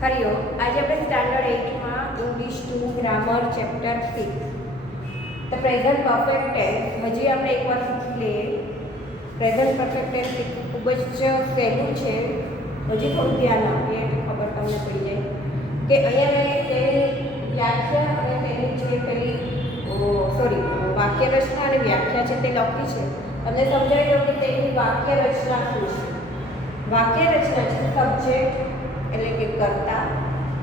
હરિઓમ. આજે આપણે સ્ટાન્ડર્ડ 8માં English 2 grammar chapter 6 the present perfect tense હજી આપણે એકવાર શીખી લઈએ. પ્રેઝન્ટ પરફેક્ટ ટેન્સ ખૂબ જ સહેલું છે. હજી થોડું ધ્યાન આપીએ એટલે ખબર તમને પડી જાય કે અહીંયા તેની વ્યાખ્યા અને તેની જે પેલી વાક્ય રચના અને વ્યાખ્યા છે તે લખી છે. તમને સમજાવી દઉં કે તેની વાક્ય રચના શું છે. વાક્ય રચના છે સબ્જેક્ટ એટલે કે કર્તા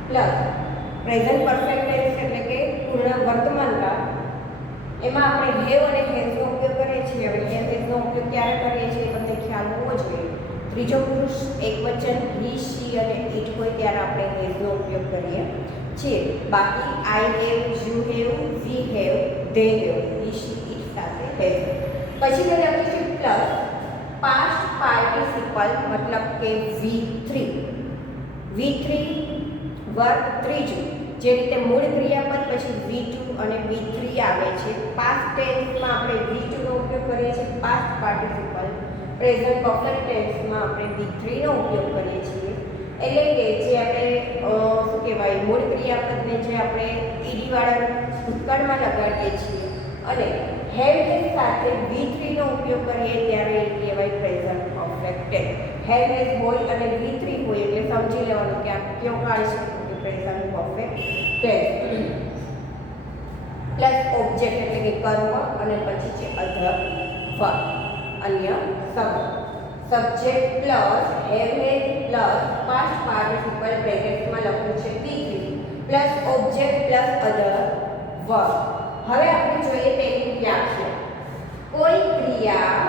પ્લસ પ્રેઝન્ટ પરફેક્ટ ટેન્સ એટલે કે પૂર્ણ વર્તમાન કાળ. એમાં આપણે હેવ અને હેઝનો ઉપયોગ કરીએ છીએ. હવે હેઝનો ઉપયોગ ક્યારે કરીએ છીએ તમને ખ્યાલ હોવો જોઈએ. ત્રીજો પુરુષ એકવચન હી શી અને ઇટ હોય ત્યારે આપણે હેઝનો ઉપયોગ કરીએ છીએ. બાકી I have, you have, we have, they have, he she it સાથે હેઝ. પછી મેં લખ્યું છે પ્લસ પાસ્ટ પાર્ટિસિપલ મતલબ કે V3 વર્ગ ત્રીજું. જે રીતે મૂળ ક્રિયાપદ પછી V2 અને V3 આવે છે. પાસ્ટ ટેન્સમાં આપણે V2 નો ઉપયોગ કરીએ છીએ. પાસ્ટ પાર્ટિસિપલ પ્રેઝન્ટ પરફેક્ટ ટેન્સમાં આપણે V3 નો ઉપયોગ કરીએ છીએ. એટલે કે જે આપણે શું કહેવાય મૂળ ક્રિયાપદને જે આપણે ઈડી વાળા ભૂતકાળમાં લગાડીએ છીએ અને હેવ સાથે V3 નો ઉપયોગ કરીએ ત્યારે એ કહેવાય present perfect tense. Have has હોય અને V3 હોય એટલે સમજી લેવાનું કે આ કયો કાળ છે present perfect tense. Plus object એટલે કે કર્મ અને પછી છે અધર વર્બ અન્ય શબ્દ. Subject plus have has plus past participle બ્રેકેટમાં લખ્યું છે V3 plus object plus other verb. હવે આપણે જોઈએ તેની વ્યાખ્યા. કોઈ ક્રિયા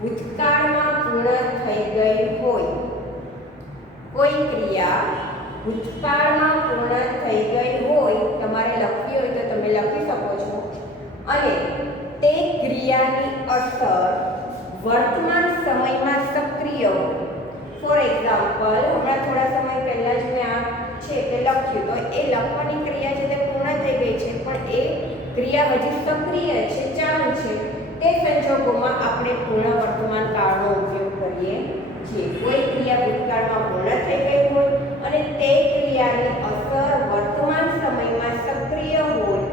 ભૂતકાળમાં પૂર્ણ થઈ ગઈ હોય. કોઈ ક્રિયા ભૂતકાળમાં પૂર્ણ થઈ ગઈ હોય તમારે લખવી હોય તો તમે લખી શકો છો અને તે ક્રિયાની અસર વર્તમાન સમયમાં સક્રિય હોય. ફોર એક્ઝામ્પલ હમણાં થોડા સમય પહેલાં જ મેં આ છે તે લખ્યું તો એ લખવાની ક્રિયા છે તે પૂર્ણ થઈ ગઈ છે પણ એ ક્રિયા હજી સક્રિય છે, ચાલુ છે. તે સંજોગોમાં આપણે પૂર્ણ વર્તમાન કાળનો ઉપયોગ કરીએ છીએ. કોઈ ક્રિયા ભૂતકાળમાં પૂર્ણ થઈ ગઈ હોય અને તે ક્રિયાની અસર વર્તમાન સમયમાં સક્રિય હોય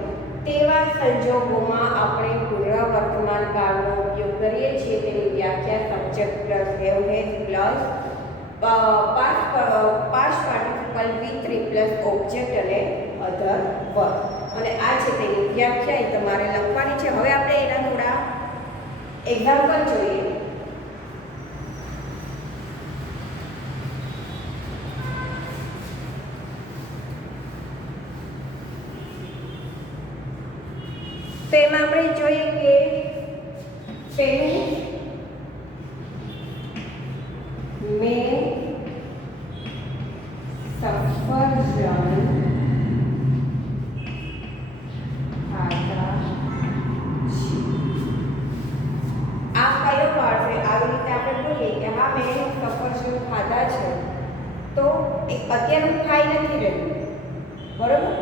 તેવા સંજોગોમાં આપણે પૂર્ણ વર્તમાન કાળનો ઉપયોગ કરીએ છીએ. તેની વ્યાખ્યા subject plus have has plus past participle V3 plus object અને અધર વર્બ. અને આ છે તેની વ્યાખ્યા એ તમારે લખવાની છે. હવે આપણે એના થોડા એક્ઝામ્પલ જોઈએ. તો એમાં આપણે જોઈએ કે પેલું મેં સફરજન ખાધા છે. આ કયો પાર્ટ છે? આવી રીતે આપણે બોલીએ કે હા મેં સફરજન ખાધા છે તો અત્યારે હું ખાઈ નથી રહી, બરોબર?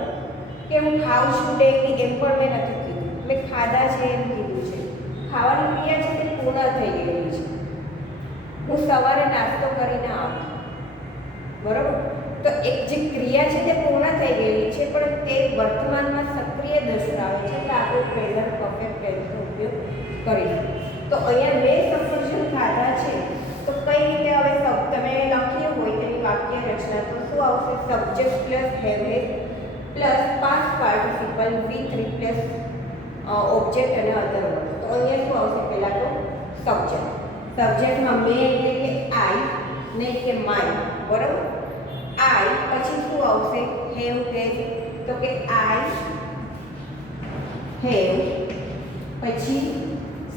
કે હું ખાઉં છું ડેલી એમ પણ મેં નથી કીધું. મેં ખાધા છે એમ કીધું છે. ખાવાની ક્રિયા છે તે પૂર્ણ થઈ ગયેલી છે. હું સવારે નાસ્તો કરીને આવી, બરોબર? તો એક જે ક્રિયા છે તે પૂર્ણ થઈ ગયેલી છે પણ તે વર્તમાનમાં સક્રિય દર્શાવે છે એટલે આપણે પ્રેઝન્ટ પરફેક્ટ ટેન્સનો ઉપયોગ કરીશું. તો અહીંયા મેં સફરજન ખાધા છે તો કઈ રીતે હવે તમે લખ્યું હોય તેની વાક્ય રચના તો શું આવશે? Subject plus have has plus past participle V3 plus object અને અધર વર્બ. તો અહીંયા શું આવશે? પહેલાં તો સબ્જેક્ટ. સબ્જેક્ટમાં મેં એટલે કે આઈ નહીં કે માય, બરાબર? આઈ પછી શું આવશે? હેવ હેઝ તો કે આઈ હેવ પછી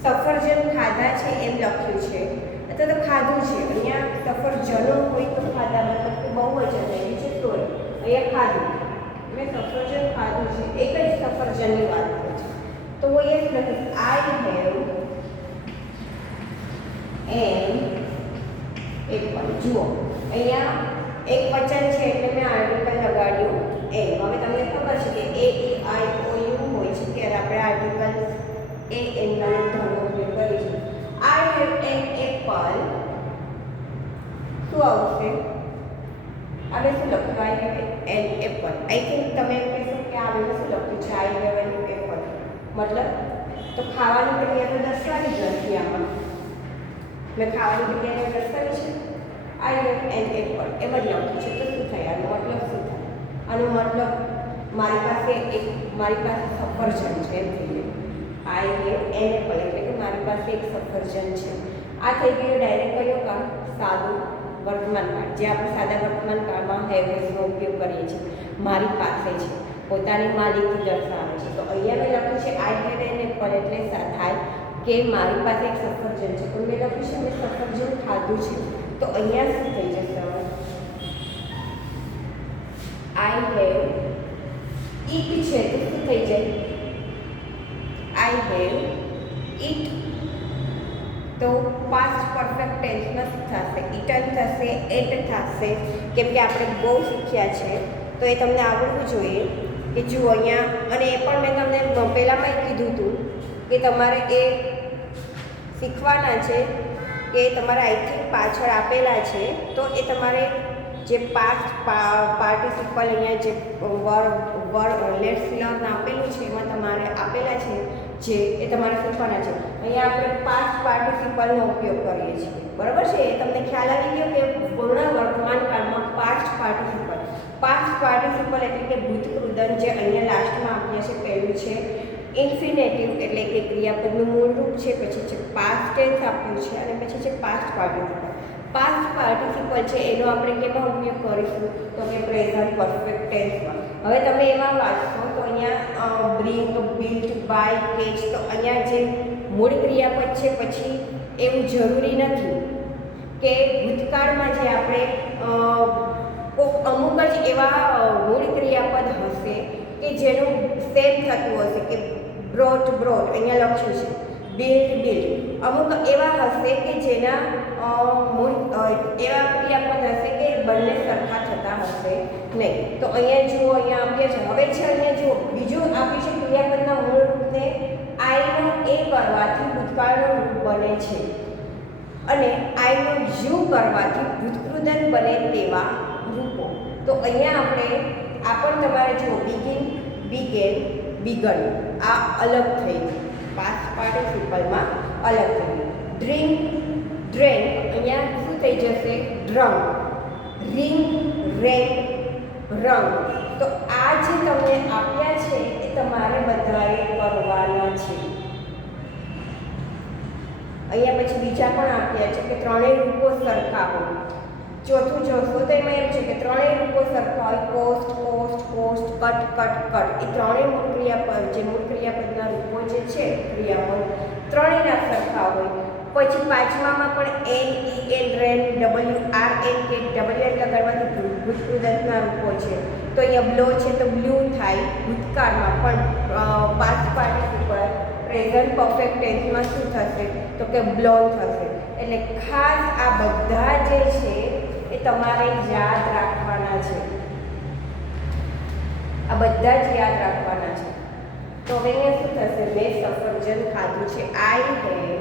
સફરજન ખાધા છે એમ લખ્યું છે અથવા તો ખાધું છે. અહીંયા સફરજનો હોય તો ખાધા મતલબ કે બહુ જ એવી છે તો અહીંયા ખાધું. મેં સફરજન ખાધું છે એક જ સફરજનની વાત કરે છે તો એ જ લખીશ આઈ હેવ એન એપલ. જુઓ અહીંયા એક વચન છે એટલે મેં આર્ટિકલ લગાડ્યું એ. હવે તમને ખબર છે કે એ ઈ આઈ ઓ યુ હોય છે ત્યારે આપણે આર્ટિકલ એ એમના ધનો ઉપયોગ કરીશું. આઈ હેવ એન એપલ શું આવશે? આને શું લખ્યું? I have an apple. I think તમે એમ કહેશો કે આ શું લખ્યું છે? I have an apple. મતલબ તો ખાવાની ક્રિયા તો દર્શાવી જ નથી આમાં. મેં ખાવાની ક્રિયાને દર્શાવી છે. આઈ હેવ એન એપલ એમ જ લખ્યું છે. તો શું થાય? આનો મતલબ શું થાય? આનો મતલબ મારી પાસે સફરજન છે એમ થઈ ગયું. આઈ હેવ એન એપલ એટલે કે મારી પાસે એક સફરજન છે. આ થઈ ગયું ડાયરેક્ટ કયો કાળ? સાદું વર્તમાન કાળ, જે આપણે સાદા વર્તમાન કાળમાં હેવનો ઉપયોગ કરીએ છીએ. મારી પાસે છે, પોતાની માલિકી દર્શાવે છે. તો અહીંયા મેં લખ્યું છે આઈ હેવ એન એપલ એટલે થાય કે મારી પાસે એક સફરજન છે. પણ મેં લખ્યું છે મેં સફરજન ખાધું છે. તો અહીંયા શું થઈ જશે? આઈ હેવ ઈટ છે તો શું થઈ જાય? આઈ હેવ ઈટ. તો પાસ્ટ પરફેક્ટ ટેન્સમાં શું થશે? ઇટન થશે, એટ થશે. કેમ કે આપણે બહુ શીખ્યા છે તો એ તમને આવડવું જોઈએ કે જુઓ અહીંયા. અને એ પણ મેં તમને પહેલાંમાં કીધું હતું કે તમારે એ શીખવાના છે કે તમારે આઈ થિંક પાછળ આપેલા છે. તો એ તમારે જે પાસ્ટ પાર્ટિસિપલ અહીંયા જે લેટ્સ લર્ન આપેલું છે એમાં તમારે આપેલા છે જે એ તમારે શીખવાના છે. અહીંયા આપણે પાસ્ટ પાર્ટિસિપલનો ઉપયોગ કરીએ છીએ, બરાબર છે? એ તમને ખ્યાલ આવી ગયો કે પૂર્ણ વર્તમાન કાળમાં પાસ્ટ પાર્ટિસિપલ એટલે કે ભૂતકૃદન જે અહીંયા લાસ્ટમાં આપ્યા છે. પહેલું છે ઇન્ફિનેટિવ એટલે કે ક્રિયાપદનું મૂળ રૂપ છે. પછી છે પાસ્ટ ટેન્સ આપ્યું છે અને પછી છે પાસ્ટ પાર્ટિસિપલ. પાસ્ટ પાર્ટિસિપલ છે એનો આપણે કેમાં ઉપયોગ કરીશું? તો કે પ્રેઝન્ટ પરફેક્ટ ટેન્સમાં. હવે તમે એમાં વાંચશો તો અહીંયા બ્રિંગ, બિલ્ટ, બાય, કેચ. તો અહીંયા જે મૂળ ક્રિયાપદ છે પછી એવું જરૂરી નથી કે ભૂતકાળમાં જે આપણે અમુક જ એવા મૂળ ક્રિયાપદ હશે કે જેનું સેમ થતું હશે કે બ્રોટ અહીંયા લખ્યું છે, બિલ્ટ. અમુક એવા હશે કે જેના એવા ક્રિયાપદ હશે કે બંને સરખા થતા હશે નહીં. તો અહીંયા જુઓ અહીંયા આપ્યા છે. હવે છે અહીંયા જુઓ બીજું આપ્યું છે ક્રિયાપદના મૂળ રૂપને આઈનો એ કરવાથી ભૂતકાળનું રૂપ બને છે અને આઈનો યુ કરવાથી ભૂતકૃદન બને તેવા રૂપો. તો અહીંયા આ પણ તમારે જુઓ બિગેન, બિગન આ અલગ થઈ ગયું. પાસ્ટ પાર્ટિસિપલમાં અલગ થઈ ગયું. ડ્રિંક, ડ્રેન્ક અહીંયા શું થઈ જશે? ડ્રંક. રિંગ, રેન્ક, રંગ. તો આ જે તમને આપ્યા છે એ તમારે બધાએ કરવાના છે. અહીંયા પછી બીજા પણ આપ્યા છે કે ત્રણેય રૂપો સરખા હોય. ચોથું જોશો તો એમાં એમ છે કે ત્રણેય રૂપો સરખા હોય. Cost, cut. એ ત્રણેય મૂળ ક્રિયાપદના રૂપો જે છે ક્રિયાપદ ત્રણેયના સરખા હોય. પછી પાંચમામાં પણ NEN, રેન, WRN કે WN લગાડવાથી ભૂતકૃદનના રૂપો છે. તો અહીંયા બ્લો છે તો બ્લુ થાય ભૂતકાળમાં, પણ પાસ્ટ પાર્ટિસિપલ પ્રેઝન્ટ પરફેક્ટ ટેન્સમાં શું થશે? તો કે બ્લોન થશે. એટલે ખાસ આ બધા જે છે એ તમારે યાદ રાખવાના છે. આ બધા જ યાદ રાખવાના છે. તો હવે અહીંયા શું થશે? મેં સફરજન ખાધું છે. આઈ હેવ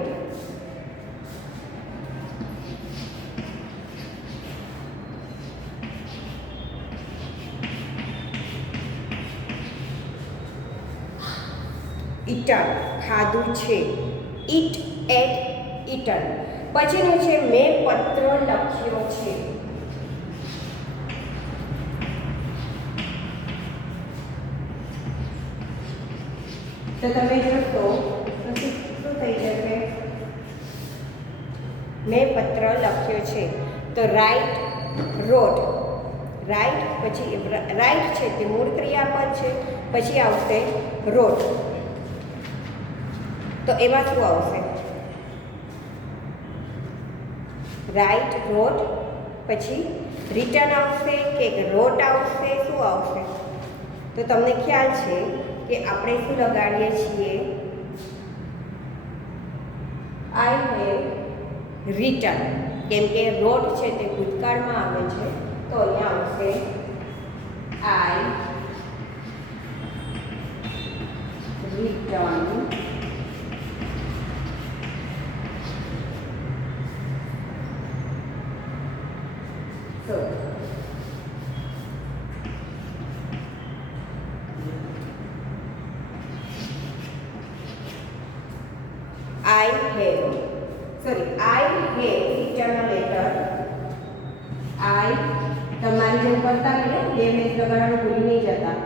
ઇટન ખાધું છે. Eat, ate, eaten. પછીનું છે મેં પત્ર લખ્યો છે. તો તમે જોશો શું થઈ જશે? મેં પત્ર લખ્યો છે. તો રાઇટ, રોટ. રાઇટ પછી રાઇટ છે તે મૂળ ક્રિયાપદ છે. પછી આવશે રોટ. તો એમાં શું આવશે? રાઇટ, રોટ. પછી રિટર્ન આવશે કે રોટ આવશે? શું આવશે? તો તમને ખ્યાલ છે કે આપણે શું લગાડીએ છીએ? I have return. કેમ કે રોટ છે તે ભૂતકાળમાં આવે છે તો અહીંયા આવશે આઈ રિટર્ન કરતા નહીં, હેવ હેઝ લગાડવાનું ભૂલી નહીં જતા.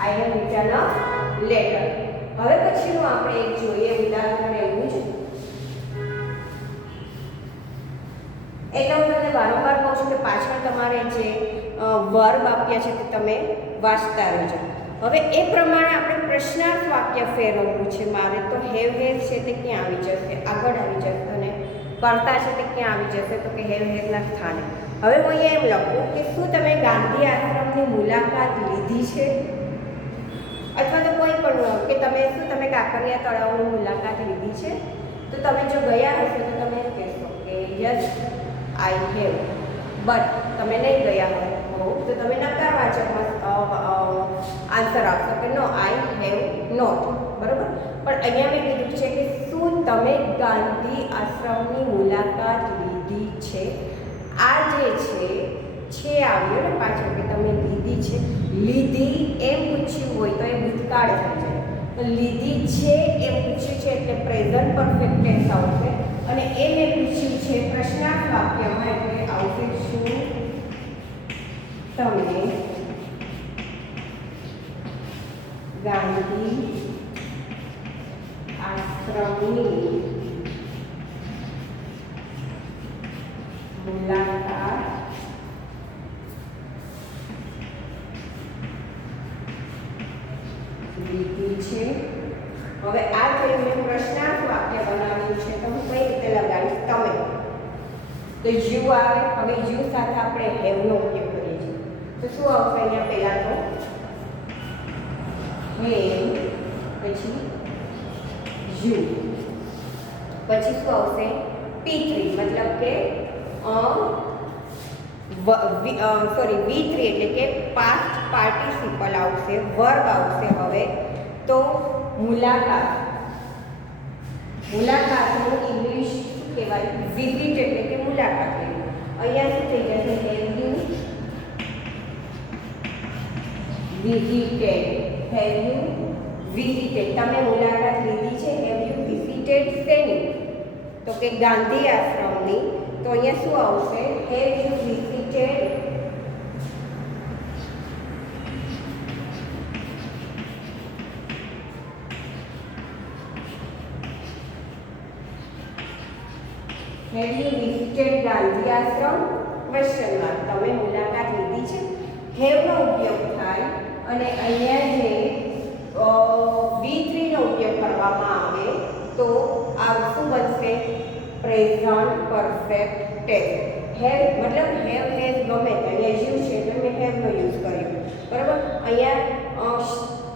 I have return a letter. હવે પછીનું આપણે એક જોઈએ ઉદાહરણ એવું છે. એટલે હું તમને વારંવાર કહું છું કે પાછળ તમારે જે વર્બ આપ્યા છે તે તમે વાંચતા રહેજો. હવે એ પ્રમાણે આપણે પ્રશ્નાર્થ વાક્ય ફેરવવું છે મારે. તો હેવ હેઝ છે તે ક્યાં આવી જશે? આગળ આવી જશે. અને કરતા છે તે ક્યાં આવી જશે? તો કે હેવ હેઝના સ્થાને. હવે હું અહીંયા એમ લખું કે શું તમે ગાંધી આશ્રમની મુલાકાત લીધી છે? અથવા તો કોઈ પણ કે તમે કાંકરિયા તળાવની મુલાકાત લીધી છે? તો તમે જો ગયા હશો તો તમે એમ કહેશો કે યસ આઈ હેવ. બટ તમે નહીં ગયા હો તો તમે નકારવાચકમાં આન્સર આપશો કે નો આઈ હેવ નોટ. બરાબર. પણ અહીંયા મેં કીધું છે કે શું તમે ગાંધી આશ્રમની મુલાકાત લીધી છે? આ જે છે આવ્યો ને પાછળ કે તમે લીધી છે. લીધી એમ પૂછ્યું હોય તો એ ભૂતકાળ થઈ જાય. તો લીધી છે એમ પૂછ્યું છે એટલે પ્રેઝન્ટ પરફેક્ટ ટેન્સ આવશે. અને એ મેં પૂછ્યું છે પ્રશ્નાર્થ વાક્યમાં એટલે આવશે શું તમે ગાંધી આશ્રમની મુલાકાત લીધી છે. હવે આ જે મેં પ્રશ્નાર્થ વાક્ય બનાવ્યું છે તો હું કઈ રીતે લગાડીશ? તમે. તો યુ આવે. હવે યુ સાથે આપણે હેવ નો ઉપયોગ કરીએ છીએ. તો શું આવશે અહીંયા? પહેલા તો હેવ, પછી યુ, પછી શું આવશે? P3 મતલબ કે V3 એટલે કે પાસ્ટ પાર્ટિસિપલ આવશે, વર્બ આવશે. હવે તો મુલાકાતનું ઇંગ્લિશ શું કહેવાય? વિઝિટ એટલે કે મુલાકાત લેવી. અહીંયા શું થઈ જશે? Have you visited. Have you visited. તમે મુલાકાત લીધી છે. હેવ યુ વિઝિટેડ શેની? તો કે ગાંધી આશ્રમની. તો અહીંયા શું આવશે? Have you visited Gandhi Ashram? Question mark. તમે મુલાકાત લીધી છે. હેવનો ઉપયોગ થાય અને અહીંયા જે V3 નો ઉપયોગ કરવામાં આવે તો આ શું બનશે? Present perfect tense. હેવ મતલબ હેવ હેઝ ગમે તે. અહીંયા યુ છે એટલે મેં હેવનો યુઝ કર્યો. બરાબર. અહીંયા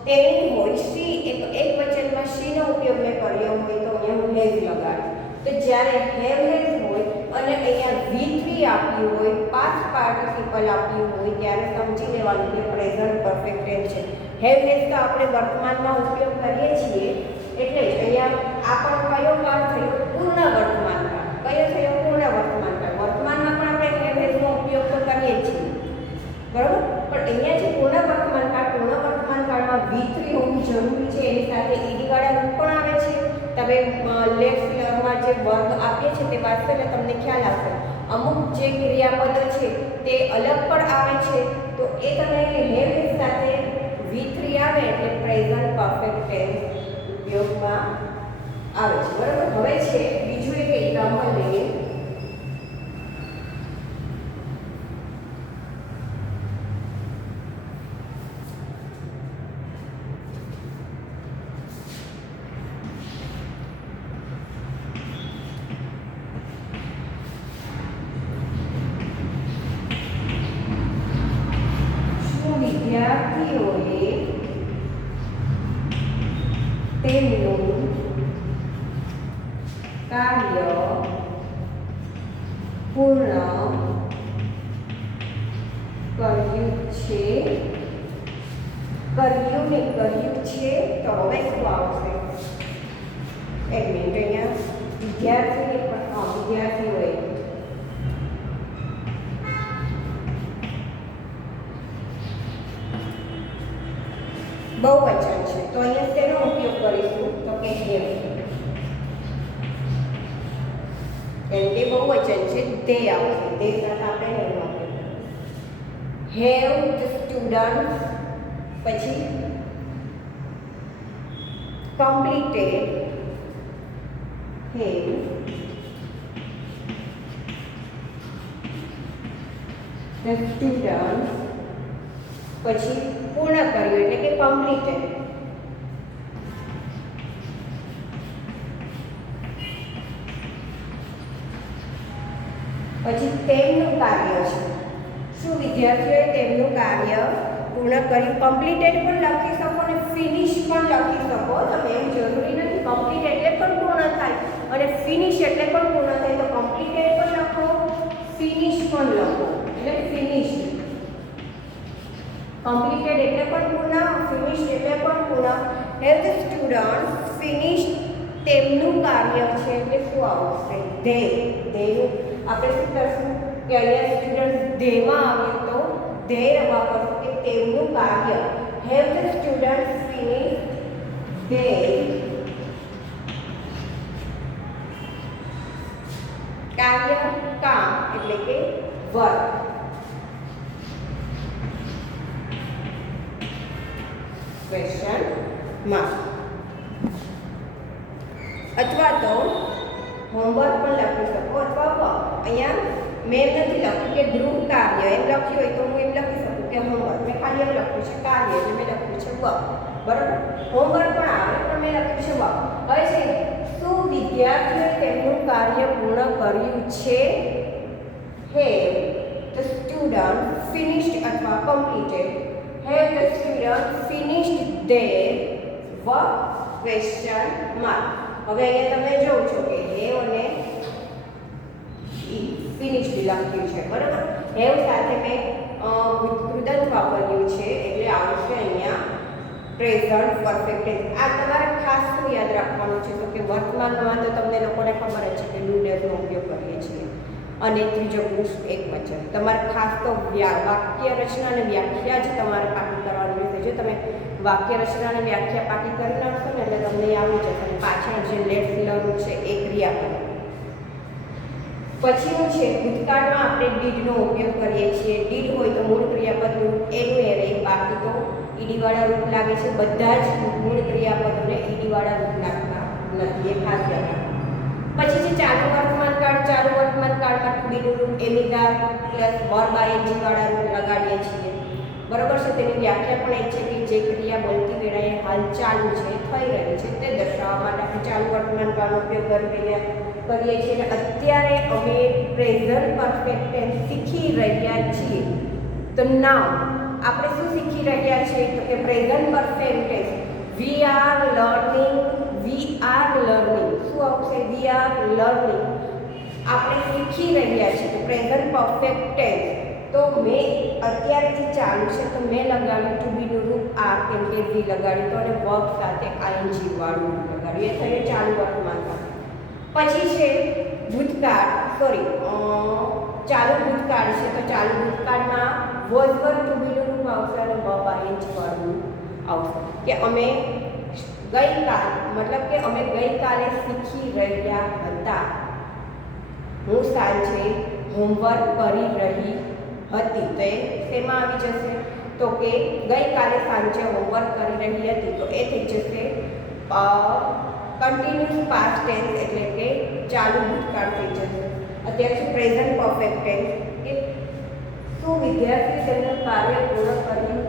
તેણી હોય સી એક વચનમાં સીનો ઉપયોગ મેં કર્યો હોય તો અહીંયા હું હેઝ લગાડીશ. તો જ્યારે હેવ હેઝ હોય અને અહીંયા V3 આપ્યું હોય, પાસ્ટ પાર્ટિસિપલ આપ્યું હોય ત્યારે સમજી લેવાનું કે પ્રેઝન્ટ પરફેક્ટ ટેન્સ છે. હેવ હેઝ તો આપણે વર્તમાનમાં ઉપયોગ કરીએ છીએ એટલે જ અહીંયા આ પણ કયો કાળ થયો? પૂર્ણ વર્તમાન કાળ. કયો થયો? પૂર્ણ વર્તમાન કાળ. વર્તમાનમાં પણ આપણે હેવ હેઝનો ઉપયોગ તો કરીએ જ છીએ. બરાબર. પણ અહીંયા જે પૂર્ણ વર્તમાન કાળમાં V3 હોવું જરૂરી છે. એની સાથે ઈડીવાળા રૂપ પણ આવે છે. તમે લેફ્ટ ફિલરમાં જે વર્ગ આપીએ છીએ તે વાંચશો એટલે તમને ખ્યાલ આવશે. અમુક જે ક્રિયાપદ છે તે અલગ પણ આવે છે. તો એ તમે હેવ હેઝ સાથે V3 આવે એટલે પ્રેઝન્ટ પરફેક્ટ ટેન્સ ઉપયોગમાં આવે છે. બરાબર. હવે છે બીજું એક એક્ઝામ્પલ લઈએ. વિદ્યાર્થીઓએ તેમનું કાર્ય પૂર્ણ કર્યું છે. તો હવે શું આવશે? એક મિનિટ. અહીંયા વિદ્યાર્થીઓએ બહુવચન છે તો અહીંયા તેનો ઉપયોગ કરીશું તો કે હેવ. કેમ કે બહુવચન છે તે આવશે, તે સાથે આપણે હેવ ધ સ્ટુડન્ટ, પછી completed, have the student, પછી પૂર્ણ કર્યું એટલે કે completed. પછી તેમનું કાર્ય છે, શું વિદ્યાર્થીઓએ તેમનું કાર્ય પૂર્ણ કર્યું. કમ્પ્લીટેડ પણ લખી શકો અને ફિનિશ પણ લખી શકો તમે, એવું જરૂરી નથી. કમ્પ્લીટ એટલે પણ પૂર્ણ થાય અને ફિનિશ એટલે પણ પૂર્ણ થાય. તો કમ્પ્લીટેડ પણ લખો, ફિનિશ પણ લખો એટલે ફિનિશ. કમ્પ્લીટેડ એટલે પણ પૂર્ણ, ફિનિશ એટલે પણ પૂર્ણ. હેવ ધ સ્ટુડન્ટ ફિનિશ, તેમનું કાર્ય છે એટલે શું આવશે? ધે. ધેનું આપણે શું કરશું કે અહીંયા સ્ટુડન્ટ ધેમાં આવ્યું તો ધેર વાપરશું કે તેમનું કાર્ય. Have the student finish they કાર્ય, કામ એટલે કે વર્ક. Question mark. અથવા તો હોમવર્ક પણ લખી શકો અથવા અહીંયા મેં નથી લખ્યું કે ગૃહ કાર્ય એમ લખ્યું હોય તો હું એમ લખી શકું કે હોમવર્ક. મેં ખાલી એમ લખ્યું છે કાર્ય એટલે મેં લખ્યું છે વર્ક. બરાબર, હોમવર્ક પણ આવે પણ મેં લખ્યું છે વર્ક. હવે છે શું વિદ્યાર્થીઓએ તેમનું કાર્ય પૂર્ણ કર્યું છે? હેવ ધ સ્ટુડન્ટ ફિનિશ્ડ અથવા completed. Have the student finished their work? Question mark. હવે અહીંયા તમે જોવો છો કે હેવ અને ફિનિશ્ડ લખ્યું છે. બરાબર, હેવ સાથે મેં કૃદંત વાપર્યું છે એટલે આવશે અહીંયા પ્રેઝન્ટ પરફેક્ટ ટેન્સ. આ તમારે ખાસ શું યાદ રાખવાનું છે તો કે વર્તમાનમાં તો તમને લોકોને ખબર જ છે કે ડુ ડેઝનો ઉપયોગ કરીએ છીએ અને ત્રીજો પુરુષ એકવચન. તમારે ખાસ તો વાક્ય રચના અને વ્યાખ્યા જ તમારે પાકી કરવાની રહેશે. જો તમે વાક્ય રચના અને વ્યાખ્યા પાકી કરી નાખશો ને એટલે તમને આવડી જશે. અને પાછળ જે લેટ્સ લર્ન છે એ ક્રિયાપદ. પછીનું છે ભૂતકાળમાં આપણે ડીડનો ઉપયોગ કરીએ છીએ. ડીડ હોય તો મૂળ ક્રિયાપદનું એનું એ રહે, બાકી તો ઈડીવાળા રૂપ લાગે છે. બધા જ મૂળ ક્રિયાપદોને ઈડીવાળા રૂપ લાગતા નથી, એ ખાસ યાદ રાખો. પછી છે ચાલુ વર્તમાન કાળ. ચાલુ વર્તમાન કાળમાં ટુ બીનું રૂપ એમિગા પ્લસ વર્બ આઈએનજી વાળા રૂપ લગાડીએ છીએ. બરાબર છે, તેની વ્યાખ્યા પણ એ છે કે જે ક્રિયા બોલતી વેળાએ હાલ ચાલુ છે, થઈ રહી છે તે દર્શાવવા માટે આપણે ચાલુ વર્તમાન કાળનો ઉપયોગ કરીએ છીએ. અત્યારે અમે પ્રેઝન્ટ પરફેક્ટ ટેન્સ શીખી રહ્યા છીએ. તો નાઉ આપણે શું શીખી રહ્યા છીએ તો કે present perfect tense. We are learning. શું આવશે? We are learning. આપણે શીખી રહ્યા છીએ પ્રેઝન્ટ પરફેક્ટ ટેન્સ. તો મેં અત્યારે જે ચાલુ છે તો મેં લગાવ્યું ટુ બીનું રૂપ આર કેમ કે વી લગાડ્યું તો અને વર્બ સાથે આઈએનજી વાળું રૂપ લગાડ્યું. એ થયું ચાલુ વર્તમાન કાળ. પછી છે ભૂતકાળ, ચાલુ ભૂતકાળ છે તો ચાલુ ભૂતકાળમાં વોઝ વર્બ ટુ બીનું રૂપ આવશે અને વર્બ આઈએનજી વાળું આવશે. કે અમે ગઈકાલ મતલબ કે અમે ગઈકાલે શીખી રહ્યા હતા. હું સાંજે હોમવર્ક કરી રહી હતી. તો એ શેમાં આવી જશે તો કે ગઈકાલે સાંજે હોમવર્ક કરી રહી હતી. તો એ થઈ જશે કન્ટિન્યુઅસ પાસ્ટ ટેન્સ એટલે કે ચાલુ ભૂતકાળ થઈ જશે. અત્યારે છે પ્રેઝન્ટ પરફેક્ટ ટેન્સ કે શું વિદ્યાર્થી તેમનું કાર્ય પૂર્ણ કર્યું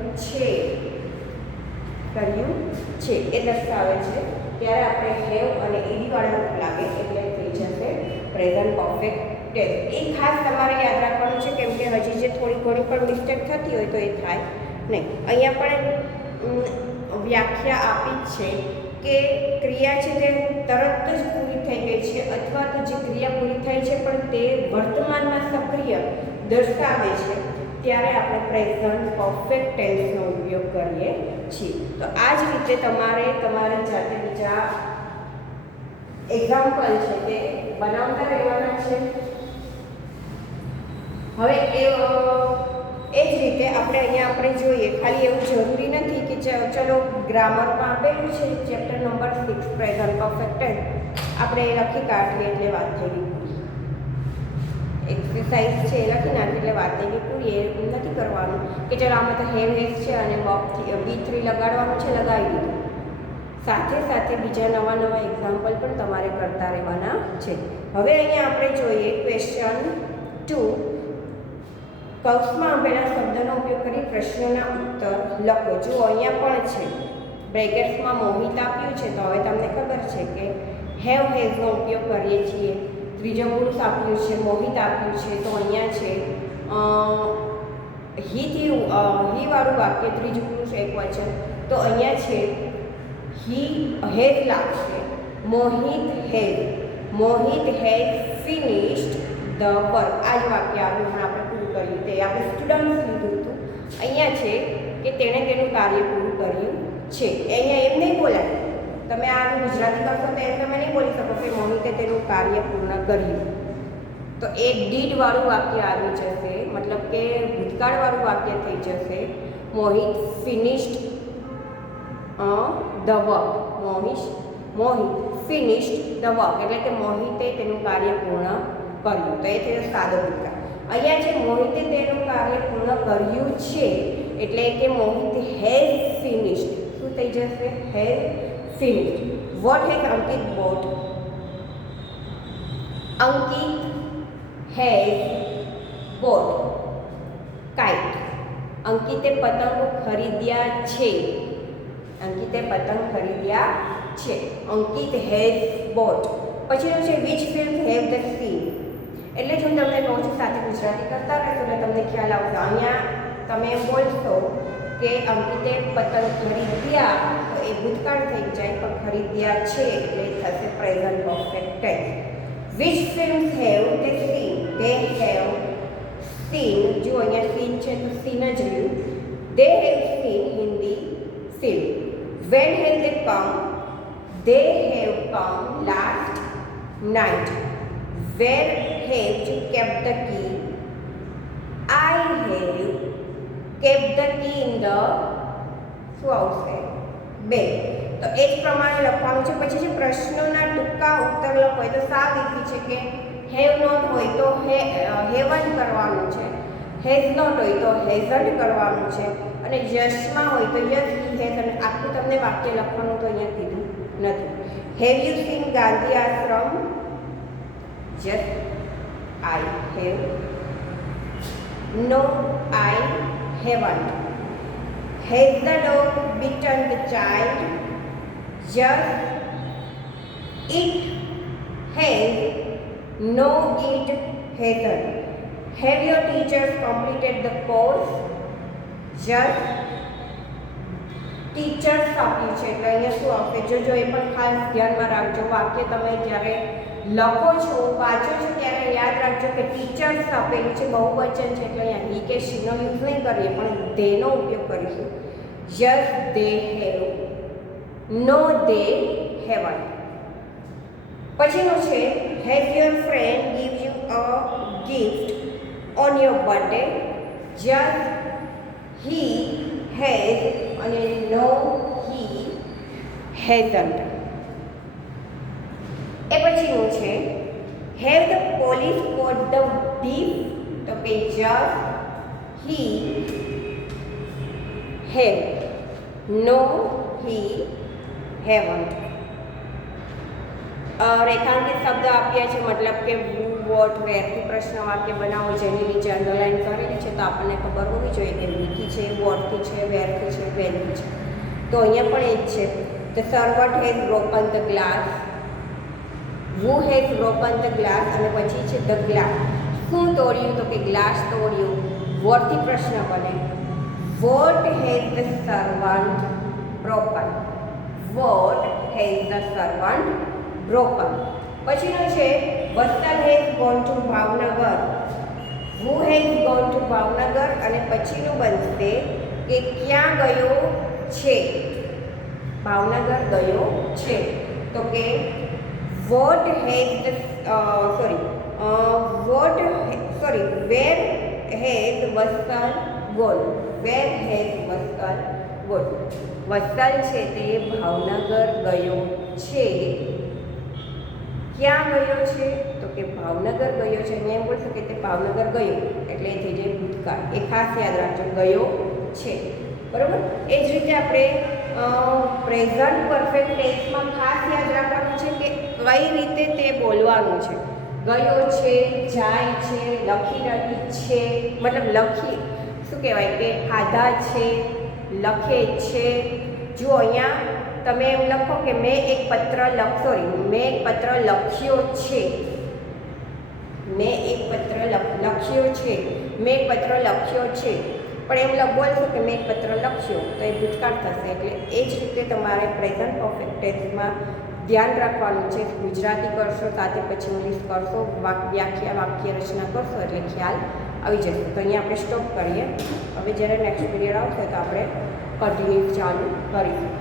છે એ દર્શાવે છે. ત્યારે આપણે હેવ અને ઈડીવાળા રૂપ લાગે એટલે થઈ જશે પ્રેઝન્ટ પરફેક્ટ ટેન્સ. એ ખાસ તમારે યાદ રાખવાનું છે કેમ કે હજી જે થોડી ઘણી પણ મિસ્ટેક થતી હોય તો એ થાય નહીં. અહીંયા પણ વ્યાખ્યા આપી જ છે કે ક્રિયા છે તે તરત જ પૂરી થઈ ગઈ છે અથવા તો જે ક્રિયા પૂરી થઈ છે પણ તે વર્તમાનમાં સક્રિય દર્શાવે છે ત્યારે આપણે પ્રેઝન્ટ પરફેક્ટ ટેન્સનો ઉપયોગ કરીએ છીએ. તો આ જ રીતે તમારે તમારી જાતે બીજા એક્ઝામ્પલ છે તે બનાવતા રહેવાના છે. હવે એ જ રીતે આપણે જોઈએ, ખાલી એવું જરૂરી નથી કે ચલો ગ્રામરમાં આપેલું છે chapter number 6 present perfect tense આપણે લખી કાઢીએ એટલે વાત થઈ ગઈ. એક્સરસાઇઝ છે એ લખી નાખી એટલે વાત એની પૂરી. એ નથી કરવાનું કે ચાલો આમાં તો હેવ હેઝ છે અને B3 લગાડવાનું છે, લગાવી દીધું. સાથે સાથે બીજા નવા નવા એક્ઝામ્પલ પણ તમારે કરતા રહેવાના છે. હવે અહીંયા આપણે જોઈએ ક્વેશ્ચન 2. કૌંસમાં આપેલા શબ્દનો ઉપયોગ કરી પ્રશ્નોના ઉત્તર લખો. જો અહીંયા પણ છે બ્રેકેટ્સમાં મોહિત આપ્યું છે, તો હવે તમને ખબર છે કે હેવ હેઝનો ઉપયોગ કરીએ છીએ. ત્રીજો પુરુષ આપ્યું છે, મોહિત આપ્યું છે, તો અહીંયા છે હી વાળું વાક્ય ત્રીજું પુરુષ એકવચન, તો અહીંયા છે હી હેઝ લાગશે. મોહિત હેઝ ફિનિશ્ડ ધ વર્ક. આ જ વાક્ય આવ્યું પણ આપણે પૂરું કર્યું, તે આપણે સ્ટુડન્ટ્સ લીધું હતું. અહીંયા છે કે તેણે તેનું કાર્ય પૂરું કર્યું છે. અહીંયા એમ નહીં બોલાય. તમે આનું ગુજરાતી કરશો તો એમ તમે નહીં બોલી શકો કે મોહિતે તેનું કાર્ય પૂર્ણ કર્યું. તો એ ડીડ વાળું વાક્ય આવી જશે, મતલબ કે ભૂતકાળ વાળું વાક્ય થઈ જશે. Mohit finished the work. Mohit finished the work એટલે કે મોહિતે તેનું કાર્ય પૂર્ણ કર્યું. તો એ છે સાદો ભૂતકાળ. અહીંયા છે મોહિતે તેનું કાર્ય પૂર્ણ કર્યું છે એટલે કે મોહિત હેઝ ફિનિશ્ડ. શું થઈ જશે? Has finished. What has Ankit bought? Ankit has bought kite. અંકિતે પતંગ ખરીદ્યા છે. અંકિત હેઝ બોટ. પછીનું છે which film have the scene. એટલે જ હું તમને કહું છું સાથે ગુજરાતી કરતા રહેશો એટલે તમને ખ્યાલ આવશે. અહીંયા તમે એમ બોલશો કે અંકિતે પતંગ ખરીદ્યા, તો એ ભૂતકાળ થઈ જાય, પણ ખરીદ્યા છે એટલે થશે present perfect tense. Which films have they seen? They have seen. જો અહીંયા સીન છે તો સીન જ રહ્યું. They have seen Hindi film. When have they come? They have come last night. Where have you kept the key? I have kept the key in the શું આવશે? Bag. તો એ જ પ્રમાણે લખવાનું છે. પછી જે પ્રશ્નોના ટૂંકા ઉત્તર લખો હોય તો સાવ ઈઝી છે કે હેવ નોટ હોય તો હેવન્ટ કરવાનું છે, હેઝ નોટ હોય તો હેઝન્ટ કરવાનું છે, અને યશમાં હોય તો યસ હી હેઝ. અને આખું તમને વાક્ય લખવાનું તો અહીંયા કીધું નથી. Have you seen Gandhi Ashram? Yes I have. No I haven't. Has the dog bitten the child? Yes, it has. No, it hasn't. Have your teachers completed the course? Yes, teachers આપ્યું છે એટલે અહીંયા શું આવશે? જો એ પણ ખાસ ધ્યાનમાં રાખજો. વાક્ય તમે જ્યારે લખો છો, વાંચો છો ત્યારે યાદ રાખજો કે ટીચર્સ આપેલું છે, બહુવચન છે એટલે અહીંયા હી કે શીનો યુઝ નહીં કરીએ પણ ધેનો ઉપયોગ કરીશું. Yes they have. No they haven't. પછીનું છે have your friend give you a gift on your birthday? Yes he has. અને નો હી હેઝન્ટ. એ પછીનું છે have the police caught the thief? તો કે yes he have. No he haven't. રેખાંકિત શબ્દ આપ્યા છે, મતલબ કે who, what, whereથી પ્રશ્ન વાક્ય બનાવો જેની નીચે અંડરલાઈન કરેલી છે, તો આપણને ખબર હોવી જોઈએ કે whereથી છે, whatથી છે, whereથી છે, whenથી છે. તો અહીંયા પણ એ જ છે. The servant has broken the glass. Who has broken the glass? અને પછી છે the glass. શું તોડ્યું? તો કે ગ્લાસ તોડ્યું. વોટથી પ્રશ્ન બને. What has the servant broken? What has the servant broken? પછીનું છે વત્સલ has gone to Bhavnagar. Who has gone to Bhavnagar? અને પછીનું બનશે કે ક્યાં ગયો છે? ભાવનગર ગયો છે. તો કે what has the where has Vatsal gone? Where has Vatsal gone? વત્સલ છે તે ભાવનગર ગયો છે. ક્યાં ગયો છે? તો કે ભાવનગર ગયો છે. અહીંયા એમ બોલશો કે તે ભાવનગર ગયો, એટલે એ થઈ જાય ભૂતકાળ. એ ખાસ યાદ રાખજો, ગયો છે. બરાબર. એ જ રીતે આપણે પ્રેઝન્ટ પરફેક્ટ ટેન્સમાં ખાસ યાદ રાખવાનું છે કે કઈ રીતે તે બોલવાનું છે. ગયો છે, જાય છે, લખી રહી છે, મતલબ લખી શું કહેવાય કે ખાધા છે, લખે છે. જો અહીંયા તમે એમ લખો કે મેં એક પત્ર મેં એક પત્ર લખ્યો છે, મેં એક પત્ર લખ્યો છે, મેં એક પત્ર લખ્યો છે. પણ એમ બોલશો કે મેં એક પત્ર લખ્યો તો એ ભૂતકાળ થશે. એટલે એ જ રીતે તમારે પ્રેઝન્ટ પરફેક્ટ ટેન્સમાં ધ્યાન રાખવાનું છે. ગુજરાતી કરશો સાથે પછી ઇંગ્લિશ કરશો, વાક્ય રચના કરશો એટલે ખ્યાલ આવી જશે. તો અહીંયા આપણે સ્ટોપ કરીએ. હવે જ્યારે નેક્સ્ટ પીરિયડ આવશે તો આપણે કન્ટિન્યુ ચાલુ કરીશું.